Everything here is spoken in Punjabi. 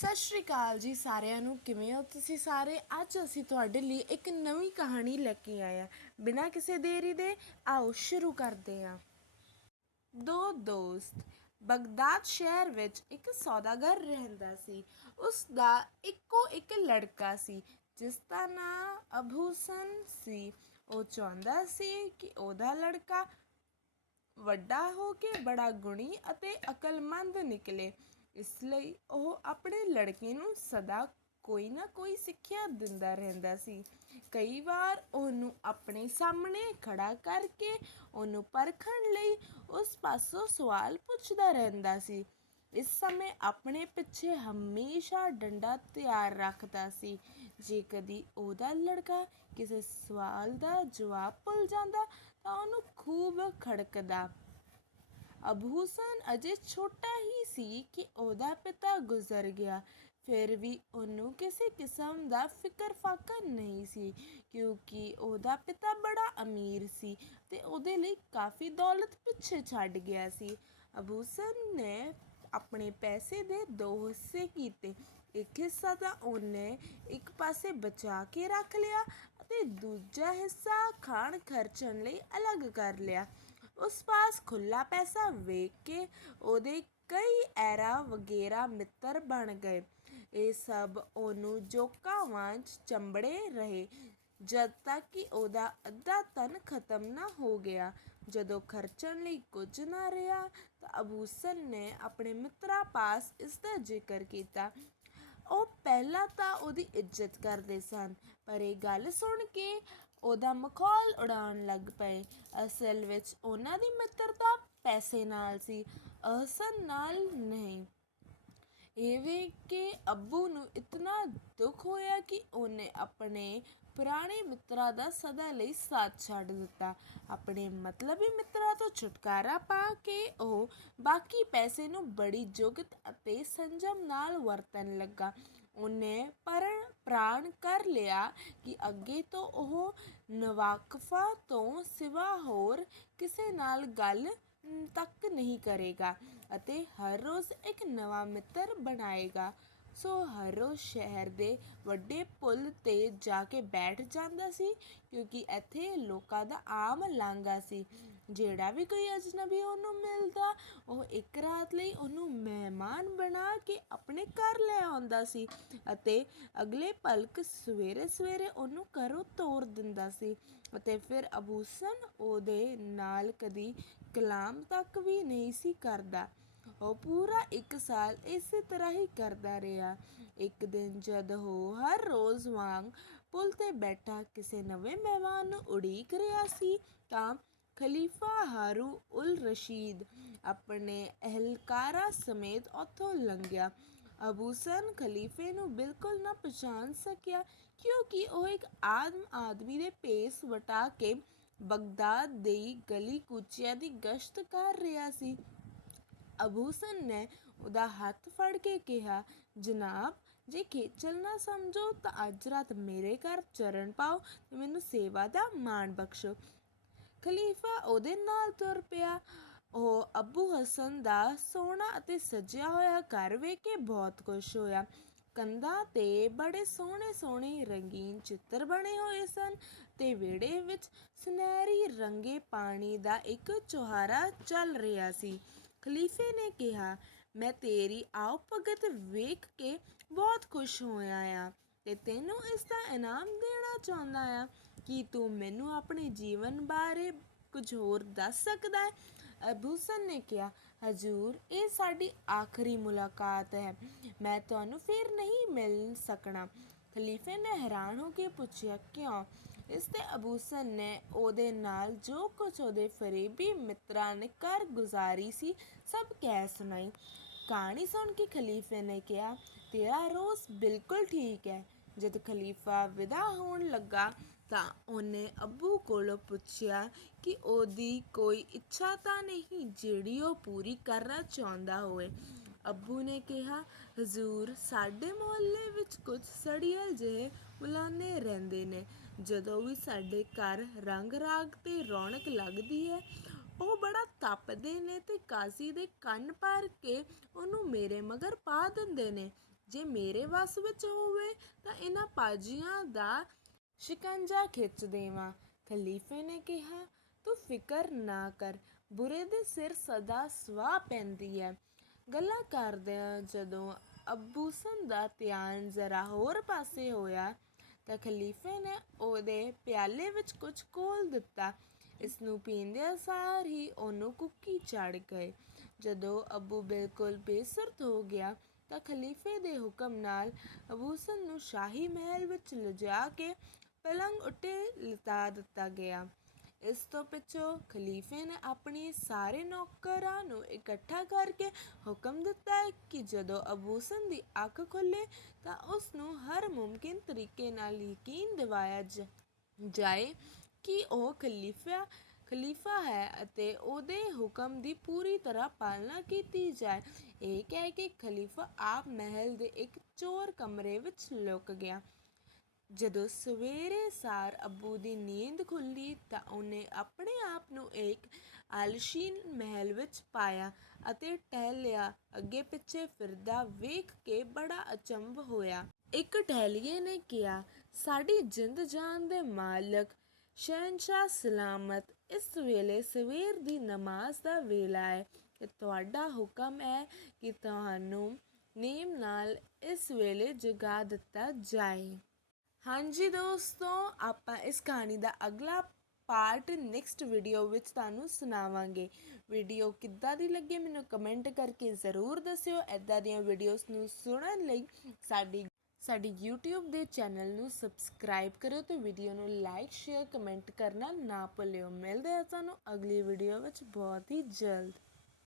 ਸਤਿ ਸ਼੍ਰੀ ਅਕਾਲ ਜੀ ਸਾਰਿਆਂ ਨੂੰ, ਕਿਵੇਂ ਹੋ ਤੁਸੀਂ ਸਾਰੇ? ਅੱਜ ਅਸੀਂ ਤੁਹਾਡੇ ਲਈ ਇੱਕ ਨਵੀਂ ਕਹਾਣੀ ਲੈ ਕੇ ਆਏ ਹਾਂ। ਬਿਨਾਂ ਕਿਸੇ ਦੇਰੀ ਦੇ, ਆਓ ਸ਼ੁਰੂ ਕਰਦੇ ਹਾਂ। ਦੋ ਦੋਸਤ, ਬਗਦਾਦ ਸ਼ਹਿਰ ਵਿੱਚ ਇੱਕ ਸੌਦਾਗਰ ਰਹਿੰਦਾ ਸੀ। ਉਸ ਦਾ ਇੱਕੋ ਇੱਕ ਲੜਕਾ ਸੀ, ਜਿਸ ਦਾ ਨਾਂ ਅਭੂਸਨ ਸੀ। ਉਹ ਚਾਹੁੰਦਾ ਸੀ ਕਿ ਉਹਦਾ ਲੜਕਾ ਵੱਡਾ ਹੋ ਕੇ ਬੜਾ ਗੁਣੀ ਅਤੇ ਅਕਲਮੰਦ ਨਿਕਲੇ। ਇਸ ਲਈ ਉਹ ਆਪਣੇ ਲੜਕੇ ਨੂੰ ਸਦਾ ਕੋਈ ਨਾ ਕੋਈ ਸਿੱਖਿਆ ਦਿੰਦਾ ਰਹਿੰਦਾ ਸੀ। ਕਈ ਵਾਰ ਉਹਨੂੰ ਆਪਣੇ ਸਾਹਮਣੇ ਖੜਾ ਕਰਕੇ ਉਹਨੂੰ ਪਰਖਣ ਲਈ ਉਸ ਪਾਸੋਂ ਸਵਾਲ ਪੁੱਛਦਾ ਰਹਿੰਦਾ ਸੀ। ਇਸ ਸਮੇਂ ਆਪਣੇ ਪਿੱਛੇ ਹਮੇਸ਼ਾ ਡੰਡਾ ਤਿਆਰ ਰੱਖਦਾ ਸੀ। ਜੇ ਕਦੀ ਉਹਦਾ ਲੜਕਾ ਕਿਸੇ ਸਵਾਲ ਦਾ ਜਵਾਬ ਭੁੱਲ ਜਾਂਦਾ ਤਾਂ ਉਹਨੂੰ ਖੂਬ ਖੜਕਦਾ। ਅਬੂਸਨ ਅਜੇ ਛੋਟਾ ਹੀ ਸੀ ਕਿ ਉਹਦਾ ਪਿਤਾ ਗੁਜ਼ਰ ਗਿਆ ਫਿਰ ਵੀ ਉਹਨੂੰ ਕਿਸੇ ਕਿਸਮ ਦਾ ਫਿਕਰ ਫਾਕਰ ਨਹੀਂ ਸੀ ਕਿਉਂਕਿ ਉਹਦਾ ਪਿਤਾ ਬੜਾ ਅਮੀਰ ਸੀ ਤੇ ਉਹਦੇ ਲਈ ਕਾਫੀ ਦੌਲਤ ਪਿੱਛੇ ਛੱਡ ਗਿਆ ਸੀ ਅਬੂਸਨ ਨੇ ਆਪਣੇ ਪੈਸੇ ਦੇ ਦੋ ਹਿੱਸੇ ਕੀਤੇ ਇੱਕ ਹਿੱਸਾ ਤਾਂ ਉਹਨੇ ਇੱਕ ਪਾਸੇ ਬਚਾ ਕੇ ਰੱਖ ਲਿਆ ਅਤੇ ਦੂਜਾ ਹਿੱਸਾ ਖਾਣ ਖਰਚਣ ਲਈ ਅਲੱਗ ਕਰ ਲਿਆ ਉਸ ਪਾਸ ਖੁੱਲਾ ਪੈਸਾ ਵੇਖ ਕੇ ਉਹਦੇ ਕਈ ਐਰਾ ਵਗੈਰਾ ਮਿੱਤਰ ਬਣ ਗਏ। ਇਹ ਸਭ ਉਹਨੂੰ ਜੋਕਾਂ ਵਾਂਝ ਚੰਬੜੇ ਰਹੇ। ਜਦ ਤੱਕ ਕਿ ਉਹਦਾ ਅੱਧਾ ਤਨ ਖਤਮ ਨਾ ਹੋ ਗਿਆ, ਜਦੋਂ ਖਰਚਣ ਲਈ ਕੁਝ ਨਾ ਰਿਹਾ, ਤਾਂ ਅਬੂਸਨ ਨੇ ਆਪਣੇ ਮਿੱਤਰਾਂ ਪਾਸ ਇਸ ਦਾ ਜ਼ਿਕਰ ਕੀਤਾ। ਉਹ ਪਹਿਲਾਂ ਤਾਂ ਉਹਦੀ ਇੱਜ਼ਤ ਕਰਦੇ ਸਨ, ਪਰ ਇਹ ਗੱਲ ਸੁਣ ਕੇ ਉਹਦਾ ਮਖੌਲ ਉਡਾਉਣ ਲੱਗ ਪਏ। ਅਸਲ ਵਿੱਚ ਉਹਨਾਂ ਦੀ ਮਿੱਤਰਤਾ ਪੈਸੇ ਨਾਲ ਸੀ, ਅਹਸਨ ਨਾਲ ਨਹੀਂ। ਇਹ ਵੇਖ ਕੇ ਅੱਬੂ ਨੂੰ ਇਤਨਾ ਦੁੱਖ ਹੋਇਆ ਕਿ ਉਹਨੇ ਆਪਣੇ ਪੁਰਾਣੇ ਮਿੱਤਰਾਂ ਦਾ ਸਦਾ ਲਈ ਸਾਥ ਛੱਡ ਦਿੱਤਾ। ਆਪਣੇ ਮਤਲਬੀ ਮਿੱਤਰਾਂ ਤੋਂ ਛੁਟਕਾਰਾ ਪਾ ਕੇ ਉਹ ਬਾਕੀ ਪੈਸੇ ਨੂੰ ਬੜੀ ਜੁਗਤ ਅਤੇ ਸੰਜਮ ਨਾਲ ਵਰਤਣ ਲੱਗਾ। ਉਹਨੇ, ਪਰ ਪ੍ਰਾਣ ਕਰ ਲਿਆ ਕਿ ਅੱਗੇ ਤੋਂ ਉਹ ਨਵਾਕਫਾ ਤੋਂ ਸਿਵਾ ਹੋਰ ਕਿਸੇ ਨਾਲ ਗੱਲ ਤੱਕ ਨਹੀਂ ਕਰੇਗਾ ਅਤੇ ਹਰ ਰੋਜ਼ ਇੱਕ ਨਵਾਂ ਮਿੱਤਰ ਬਣਾਏਗਾ। ਸੋ ਹਰ ਰੋਜ਼ ਸ਼ਹਿਰ ਦੇ ਵੱਡੇ ਪੁਲ ਤੇ ਜਾ ਕੇ ਬੈਠ ਜਾਂਦਾ ਸੀ, ਕਿਉਂਕਿ ਇੱਥੇ ਲੋਕਾਂ ਦਾ ਆਮ ਲਾਂਘਾ ਸੀ। ਜਿਹੜਾ ਵੀ ਕੋਈ ਅਜਨਬੀ ਉਹਨੂੰ ਮਿਲਦਾ, ਉਹ ਇੱਕ ਰਾਤ ਲਈ ਉਹਨੂੰ ਮਹਿਮਾਨ ਬਣਾ ਕੇ ਆਪਣੇ ਘਰ ਲੈ ਆਉਂਦਾ ਸੀ ਅਤੇ ਅਗਲੇ ਪਲਕ ਸਵੇਰੇ ਸਵੇਰੇ ਉਹਨੂੰ ਘਰੋਂ ਤੋਰ ਦਿੰਦਾ ਸੀ ਅਤੇ ਫਿਰ ਅਬੂਸਨ ਉਹਦੇ ਨਾਲ ਕਦੀ ਕਲਾਮ ਤੱਕ ਵੀ ਨਹੀਂ ਸੀ ਕਰਦਾ। ਉਹ ਪੂਰਾ ਇੱਕ ਸਾਲ ਇਸੇ ਤਰ੍ਹਾਂ ਹੀ ਕਰਦਾ ਰਿਹਾ। ਇੱਕ ਦਿਨ ਜਦ ਉਹ ਹਰ ਰੋਜ਼ ਵਾਂਗ ਪੁਲ ਤੇ ਬੈਠਾ ਕਿਸੇ ਨਵੇਂ ਮਹਿਮਾਨ ਨੂੰ ਉਡੀਕ ਰਿਹਾ ਸੀ ਤਾਂ ਖਲੀਫਾ ਹਾਰੂ ਉਲ ਰਸ਼ੀਦ ਆਪਣੇ ਅਹਲਕਾਰਾਂ ਸਮੇਤ ਉੱਥੋਂ ਲੰਘਿਆ। ਅਬੂਸਨ ਖਲੀਫੇ ਨੂੰ ਬਿਲਕੁਲ ਨਾ ਪਛਾਣ ਸਕਿਆ ਕਿਉਂਕਿ ਉਹ ਇੱਕ ਆਦਮ ਆਦਮੀ ਦੇ ਪੇਸ ਵਟਾ ਕੇ ਬਗਦਾਦ ਦੀ ਗਲੀ ਕੂਚਿਆਂ ਦੀ ਗਸ਼ਤ ਕਰ ਰਿਹਾ ਸੀ। ਅਬੂਸਨ ਨੇ ਉਹਦਾ ਹੱਥ ਫੜ ਕੇ ਕਿਹਾ, ਜਨਾਬ, ਜੇ ਖੇਚਲ ਨਾ ਸਮਝੋ ਤਾਂ ਅੱਜ ਰਾਤ ਮੇਰੇ ਘਰ ਚਰਨ ਪਾਓ ਤੇ ਮੈਨੂੰ ਸੇਵਾ ਦਾ ਮਾਣ ਬਖਸ਼ੋ। ਖਲੀਫਾ ਉਹਦੇ ਨਾਲ ਤੁਰ ਪਿਆ। ਉਹ ਅੱਬੂ ਹਸਨ ਦਾ ਸੋਹਣਾ ਅਤੇ ਸਜਿਆ ਹੋਇਆ ਘਰ ਵੇਖ ਕੇ ਬਹੁਤ ਖੁਸ਼ ਹੋਇਆ। ਕੰਧਾਂ ਤੇ ਬੜੇ ਸੋਹਣੇ ਸੋਹਣੇ ਰੰਗੀਨ ਚਿੱਤਰ ਬਣੇ ਹੋਏ ਸਨ ਤੇ ਵਿਹੜੇ ਵਿੱਚ ਸੁਨਹਿਰੀ ਰੰਗੇ ਪਾਣੀ ਦਾ ਇੱਕ ਚੁਹਾਰਾ ਚੱਲ ਰਿਹਾ ਸੀ। ਖਲੀਫੇ ਨੇ ਕਿਹਾ, ਮੈਂ ਤੇਰੀ ਆਓ ਭਗਤ ਵੇਖ ਕੇ ਬਹੁਤ ਖੁਸ਼ ਹੋਇਆ ਆ ਤੇ ਤੈਨੂੰ ਇਸ ਦਾ ਇਨਾਮ ਦੇਣਾ ਚਾਹੁੰਦਾ ਆ। ਕਿ ਤੂੰ ਮੈਨੂੰ ਆਪਣੇ ਜੀਵਨ ਬਾਰੇ ਕੁਝ ਹੋਰ ਦੱਸ ਸਕਦਾ ਹੈ? ਅਬੂਸਨ ਨੇ ਕਿਹਾ, ਹਜੂਰ, ਇਹ ਸਾਡੀ ਆਖਰੀ ਮੁਲਾਕਾਤ ਹੈ। ਮੈਂ ਤੁਹਾਨੂੰ ਫਿਰ ਨਹੀਂ ਮਿਲ ਸਕਣਾ। ਖਲੀਫੇ ਨੇ ਹੈਰਾਨ ਹੋ ਕੇ ਪੁੱਛਿਆ, ਕਿਉਂ? ਇਸ ਤੇ ਅਬੂਸਨ ਨੇ ਉਹਦੇ ਨਾਲ ਜੋ ਕੁਝ ਉਹਦੇ ਫਰੀਬੀ ਮਿੱਤਰਾਂ ਨੇ ਕਰ ਗੁਜ਼ਾਰੀ ਸੀ, ਸਭ ਕਹਿ ਸੁਣਾਈ। ਕਹਾਣੀ ਸੁਣ ਕੇ ਖਲੀਫੇ ਨੇ ਕਿਹਾ, ਤੇਰਾ ਰੋਸ ਬਿਲਕੁਲ ਠੀਕ ਹੈ। ਜਦ ਖਲੀਫਾ ਵਿਦਾ ਹੋਣ ਲੱਗਾ ਤਾਂ ਉਹਨੇ ਅੱਬੂ ਕੋਲੋਂ ਪੁੱਛਿਆ ਕਿ ਉਹਦੀ ਕੋਈ ਇੱਛਾ ਤਾਂ ਨਹੀਂ ਜਿਹੜੀ ਉਹ ਪੂਰੀ ਕਰਨਾ ਚਾਹੁੰਦਾ ਹੋਵੇ। ਅੱਬੂ ਨੇ ਕਿਹਾ, ਹਜ਼ੂਰ, ਸਾਡੇ ਮੁਹੱਲੇ ਵਿੱਚ ਕੁਝ ਸੜੀਅਲ ਜਿਹੇ ਮੁਲਾਨੇ ਰਹਿੰਦੇ ਨੇ। ਜਦੋਂ ਵੀ ਸਾਡੇ ਘਰ ਰੰਗ ਰਾਗ ਤੇ ਰੌਣਕ ਲੱਗਦੀ ਹੈ, ਉਹ ਬੜਾ ਤਪਦੇ ਨੇ ਤੇ ਕਾਜ਼ੀ ਦੇ ਕੰਨ ਭਰ ਕੇ ਉਹਨੂੰ ਮੇਰੇ ਮਗਰ ਪਾ ਦਿੰਦੇ ਨੇ। ਜੇ ਮੇਰੇ ਵੱਸ ਵਿੱਚ ਹੋਵੇ ਤਾਂ ਇਹਨਾਂ ਪਾਜੀਆਂ ਦਾ ਸ਼ਿਕੰਜਾ ਖਿੱਚ ਦੇਵਾਂ। ਖਲੀਫੇ ਨੇ ਕਿਹਾ, ਤੂੰ ਫਿਕਰ ਨਾ ਕਰ, ਬੁਰੇ ਦੇ ਸਿਰ ਸਦਾ ਸੁਆਹ ਪੈਂਦੀ ਹੈ। ਗੱਲਾਂ ਕਰਦਿਆਂ ਜਦੋਂ ਅੱਬੂਸਨ ਦਾ ਧਿਆਨ ਜ਼ਰਾ ਹੋਰ ਪਾਸੇ ਹੋਇਆ ਤਾਂ ਖਲੀਫੇ ਨੇ ਉਹਦੇ ਪਿਆਲੇ ਵਿੱਚ ਕੁਝ ਕੋਲ ਦਿੱਤਾ। ਇਸ ਨੂੰ ਪੀਂਦਿਆਂ ਸਾਰ ਹੀ ਉਹਨੂੰ ਕੁੱਕੀ ਚੜ ਗਏ। ਜਦੋਂ ਅੱਬੂ ਬਿਲਕੁਲ ਬੇਸੁਰਤ ਹੋ ਗਿਆ ਤਾਂ ਖਲੀਫੇ ਦੇ ਹੁਕਮ ਨਾਲ ਅਬੂਸਨ ਨੂੰ ਸ਼ਾਹੀ ਮਹਿਲ ਵਿੱਚ ਲਿਜਾ ਕੇ ਪਲੰਗ ਉੱਤੇ ਲਿਟਾ ਦਿੱਤਾ ਗਿਆ। ਇਸ ਤੋਂ ਪਿੱਛੋਂ ਖਲੀਫੇ ਨੇ ਆਪਣੇ ਸਾਰੇ ਨੌਕਰਾਂ ਨੂੰ ਇਕੱਠਾ ਕਰਕੇ ਹੁਕਮ ਦਿੱਤਾ ਹੈ ਕਿ ਜਦੋਂ ਅਬੂਸਨ ਦੀ ਅੱਖ ਖੁੱਲੇ ਤਾਂ ਉਸ ਨੂੰ ਹਰ ਮੁਮਕਿਨ ਤਰੀਕੇ ਨਾਲ ਯਕੀਨ ਦਿਵਾਇਆ ਜ- ਜਾਏ ਕਿ ਉਹ ਖਲੀਫਾ ਖਲੀਫਾ ਹੈ ਅਤੇ ਉਹਦੇ ਹੁਕਮ ਦੀ ਪੂਰੀ ਤਰ੍ਹਾਂ ਪਾਲਣਾ ਕੀਤੀ ਜਾਏ। ਇਹ ਕਹਿ ਕੇ ਖਲੀਫਾ ਆਪ ਮਹਿਲ ਦੇ ਇੱਕ ਚੋਰ ਕਮਰੇ ਵਿੱਚ ਲੁਕ ਗਿਆ। ਜਦੋਂ ਸਵੇਰੇ ਸਾਰ ਅੱਬੂ ਦੀ ਨੀਂਦ ਖੁੱਲੀ ਤਾਂ ਉਹਨੇ ਆਪਣੇ ਆਪ ਨੂੰ ਇੱਕ ਆਲਸ਼ੀਨ ਮਹਿਲ ਵਿੱਚ ਪਾਇਆ ਅਤੇ ਟਹਿਲਿਆ ਅੱਗੇ ਪਿੱਛੇ ਫਿਰਦਾ ਵੇਖ ਕੇ ਬੜਾ ਅਚੰਭ ਹੋਇਆ। ਇੱਕ ਟਹਿਲੀਏ ਨੇ ਕਿਹਾ, ਸਾਡੀ ਜਿੰਦ ਜਾਨ ਦੇ ਮਾਲਕ ਸ਼ਹਿਨशाह ਸਲਾਮਤ ਇਸ ਵੇਲੇ ਸਵੇਰ ਦੀ ਨਮਾਜ਼ ਦਾ ਵੇਲਾ ਹੈ ਤੇ ਤੁਹਾਡਾ ਹੁਕਮ ਹੈ ਕਿ ਤੁਹਾਨੂੰ ਨੀਮ ਨਾਲ ਇਸ ਵੇਲੇ ਜਗਾ ਦਿੱਤਾ ਜਾਏ। ਹਾਂਜੀ ਦੋਸਤੋ, ਆਪਾਂ ਇਸ ਕਹਾਣੀ ਦਾ ਅਗਲਾ ਪਾਰਟ ਨੈਕਸਟ ਵੀਡੀਓ ਵਿੱਚ ਤੁਹਾਨੂੰ ਸੁਣਾਵਾਂਗੇ। ਵੀਡੀਓ ਕਿੱਦਾਂ ਦੀ ਲੱਗੀ ਮੈਨੂੰ ਕਮੈਂਟ ਕਰਕੇ ਜ਼ਰੂਰ ਦੱਸਿਓ। ਐਦਾਂ ਦੀਆਂ ਵੀਡੀਓਜ਼ ਨੂੰ ਸੁਣਨ ਲਈ ਸਾਡੀ ਸਾਡੀ YouTube ਦੇ ਚੈਨਲ ਨੂੰ ਸਬਸਕ੍ਰਾਈਬ ਕਰੋ ਤੇ ਵੀਡੀਓ ਨੂੰ ਲਾਈਕ ਸ਼ੇਅਰ ਕਮੈਂਟ ਕਰਨਾ ਨਾ ਭੁੱਲਿਓ। ਮਿਲਦੇ ਹਾਂ ਤੁਹਾਨੂੰ ਅਗਲੀ ਵੀਡੀਓ ਵਿੱਚ ਬਹੁਤ ਹੀ ਜਲਦ।